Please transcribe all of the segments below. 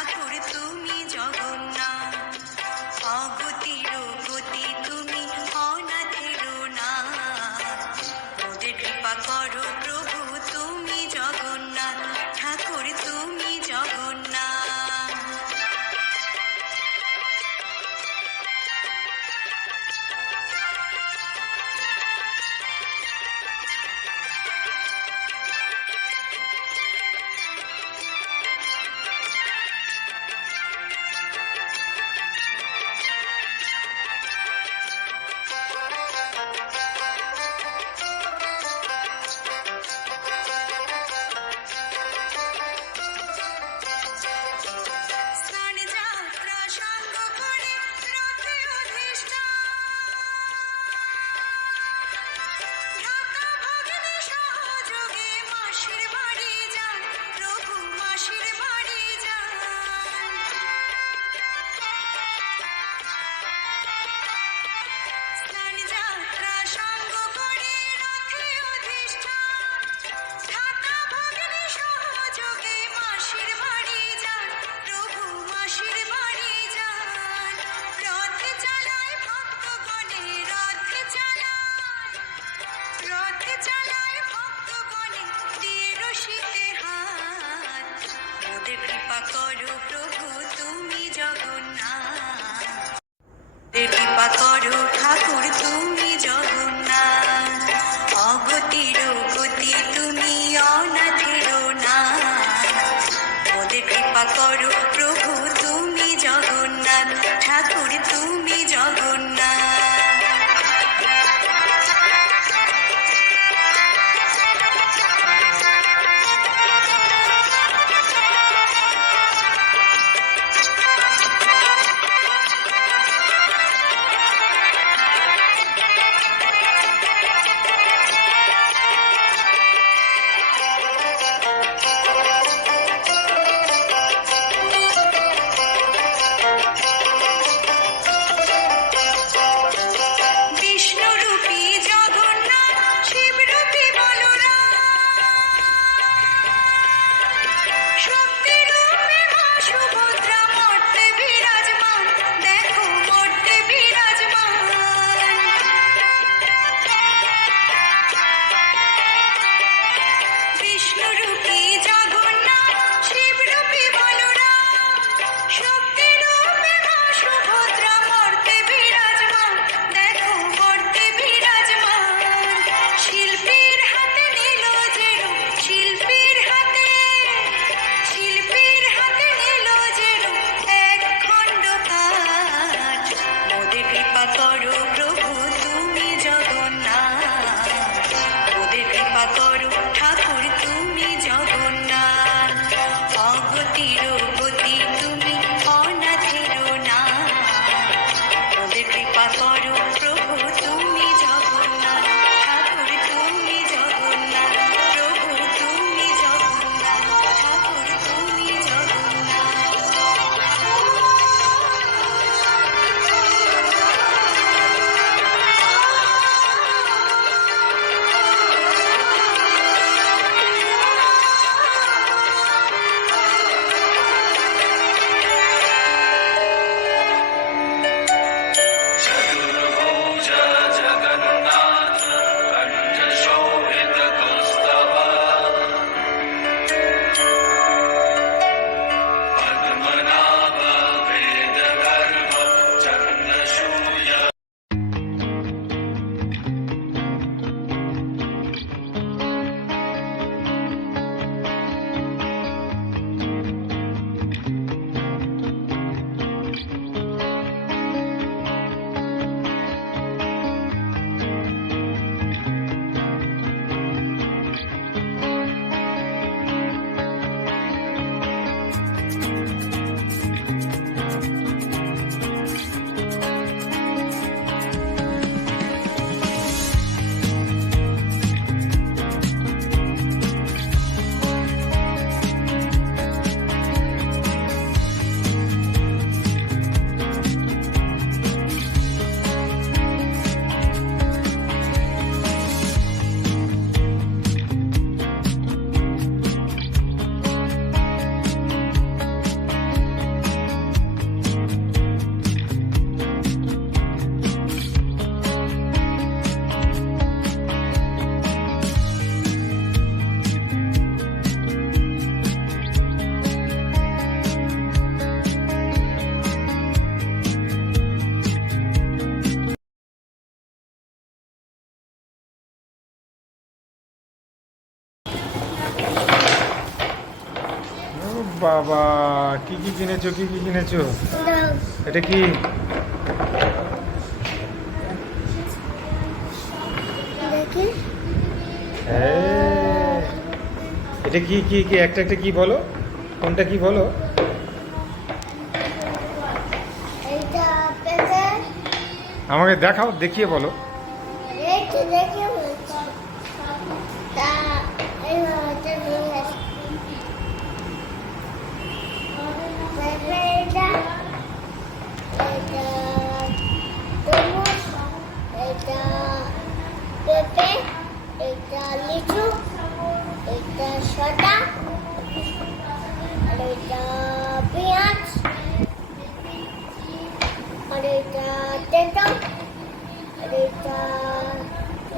ঠাকুর তুমি জগন্নাথ, অগতির গতি তুমি অনাথের নাথ, মোদের কৃপা করো প্রভু তুমি জগন্নাথ, ঠাকুর তুমি জগন্নাথ। করো প্রভু তুমি জগন্নাথ, কৃপা করো ঠাকুর তুমি জগন্নাথ, অগতির গতি তুমি অনাথের নাথ, মোদের কৃপা করো প্রভু তুমি জগন্নাথ, ঠাকুর তুমি জগন্নাথ। বাবা, কি কি কিনেছো, কি কি কিনেছো? এটা কি? দেখি হ্যাঁ, এটা কি কি কি একটা একটা কি বলো, কোনটা কি বলো? এইটা পেতে আমাকে দেখাও, দেখিয়ে বলো। এইটা দেখে বলছি তা এইটা নিয়ে আসি পেঁপে এইটা তরমুজ এইটা পেঁপে এইটা লিচু এইটা শসা আর এইটা পেঁয়াজ আর এইটা তেঁতো আর এইটা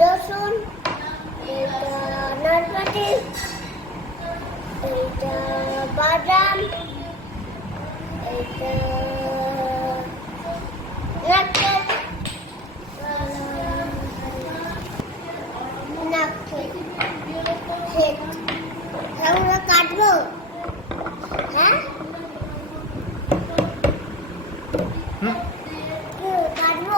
রসুন এইটা নারপাতি এইটা বাদাম এইটা নারকেল